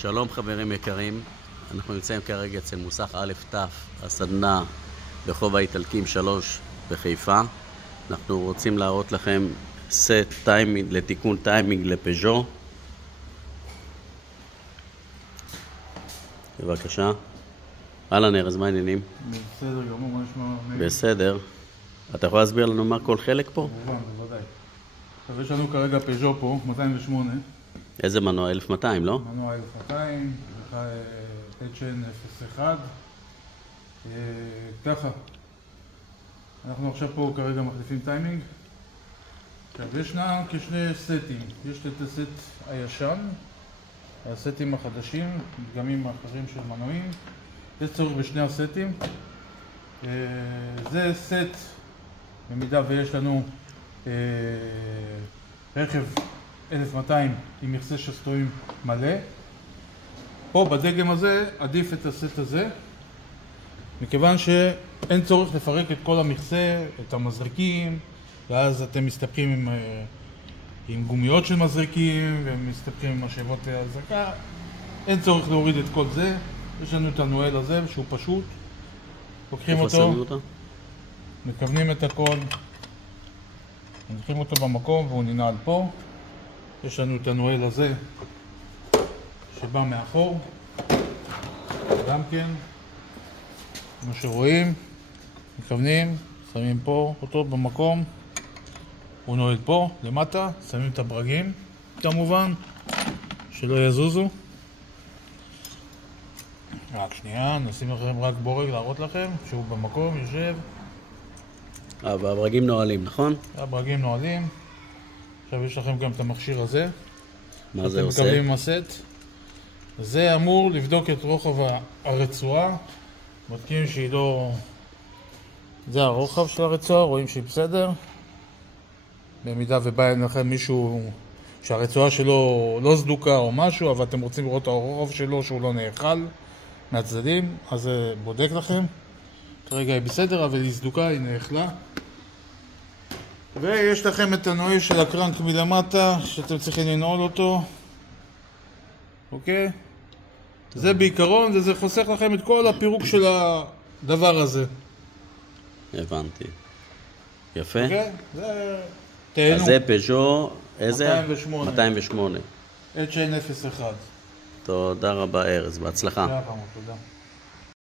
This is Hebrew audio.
שלום חברים יקרים, אנחנו נמצאים כרגע אצל מוסך א' ת' הסדנה ברחוב האיטלקים 3 בחיפה. אנחנו רוצים להראות לכם סט טיימינג לתיקון טיימינג לפז'ו. בבקשה. אהלן ארז, מה העניינים? בסדר גמור, מה נשמע? בסדר. אתה יכול להסביר לנו מה כל חלק פה? כמובן, בוודאי. עכשיו יש לנו כרגע פז'ו פה, 208. איזה מנוע? 1200, לא? מנוע 1200, HN01. ככה, אנחנו עכשיו פה כרגע מחליפים טיימינג. עכשיו ישנם כשני סטים, יש את הסט הישן, הסטים החדשים, דגמים האחרים של מנועים. יש צורך בשני הסטים. זה סט, במידה ויש לנו רכב 1200 עם מכסה שסתומים מלא. פה בדגם הזה עדיף את הסט הזה, מכיוון שאין צורך לפרק את כל המכסה, את המזרקים, ואז אתם מסתפקים עם גומיות של מזרקים ומסתפקים עם משאבות הזרקה. אין צורך להוריד את כל זה. יש לנו את הנועל הזה שהוא פשוט, לוקחים אותו, מכוונים את הכל, מניחים אותו במקום והוא ננעל פה. יש לנו את הנועל הזה שבא מאחור, גם כן, כמו שרואים, מכוונים, שמים פה אותו במקום, הוא נועל פה למטה, שמים את הברגים כמובן, שלא יזוזו. רק שנייה, נשים לכם רק בורג להראות לכם שהוא במקום, יושב. והברגים נועלים, נכון? הברגים נועלים. עכשיו יש לכם גם את המכשיר הזה. מה זה עושה? אתם מקבלים עם הסט. זה אמור לבדוק את רוחב הרצועה. בודקים שהיא לא... זה הרוחב של הרצועה, רואים שהיא בסדר. במידה ובא לכם מישהו שהרצועה שלו לא סדוקה או משהו, אבל אתם רוצים לראות את הרוחב שלו שהוא לא נאכל מהצדדים, אז זה בודק לכם. כרגע היא בסדר, אבל היא סדוקה, היא נאכלה. ויש לכם את הנועל של הקרנק מלמטה, שאתם צריכים לנעול אותו. אוקיי? זה בעיקרון, וזה חוסך לכם את כל הפירוק של הדבר הזה. הבנתי. יפה. אוקיי? זה... תהנו. אז זה פז'ו, איזה? 208. 208. HN01. תודה רבה ארז, בהצלחה. תודה.